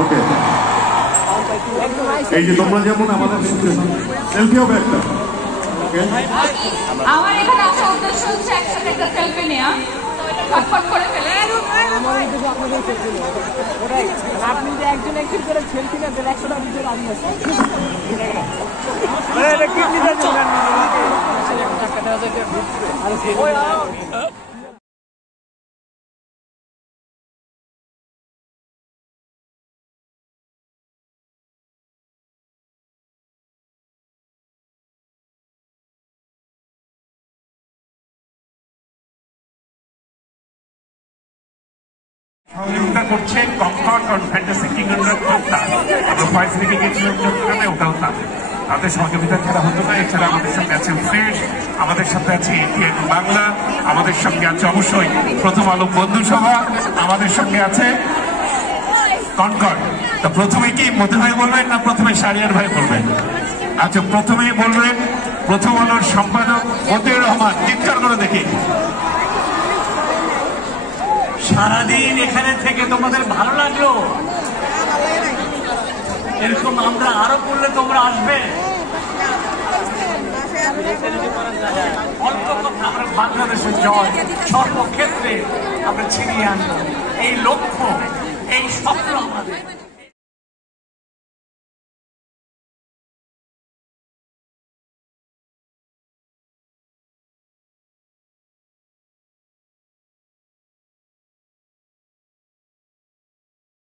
ওকে, এই যে তোমরা যেমন আমাদের সেলফি হবে একটা। আমার এখানে আসা উদ্দেশ্য হচ্ছে একসাথে একটা সেলফি নেওয়া, তো এটা ফটফট করে ফেলে। আপনি যে একজন একজন করে সেলফি না দেন, 100টা ভিডিও আমি আছি। সহযোগিতা করছে কনকর্ড ফ্যান্টাসি কিংডমের যোদ্ধা। আমরা ফয়েজ রেখে গিয়েছিলাম চট্টগ্রামে, ওটাও তাদের সহযোগিতা ছাড়া হতো না। এছাড়া আমাদের সঙ্গে আছে ফ্রেশ, আমাদের সাথে আছে এটিএন বাংলা, আমাদের সঙ্গে আছে অবশ্যই প্রথম আলো বন্ধু সভা, আমাদের সঙ্গে আছে কনকর্ড। তো প্রথমে কি মতি ভাই বলবেন না প্রথমে শাহরিয়ার ভাই বলবেন? আচ্ছা, প্রথমেই বলবেন প্রথম আলোর সম্পাদক মতিউর রহমান। চিৎকার করে দেখি। সারাদিন এখানে থেকে তোমাদের ভালো লাগলো? এরকম আমরা আরো করলে তোমরা আসবে? অল্প কথা আমরা বাংলাদেশের জয় সর্বক্ষেত্রে আমরা ছিনিয়ে আনবো। এই লক্ষ্য, এই স্বপ্ন আমাদের।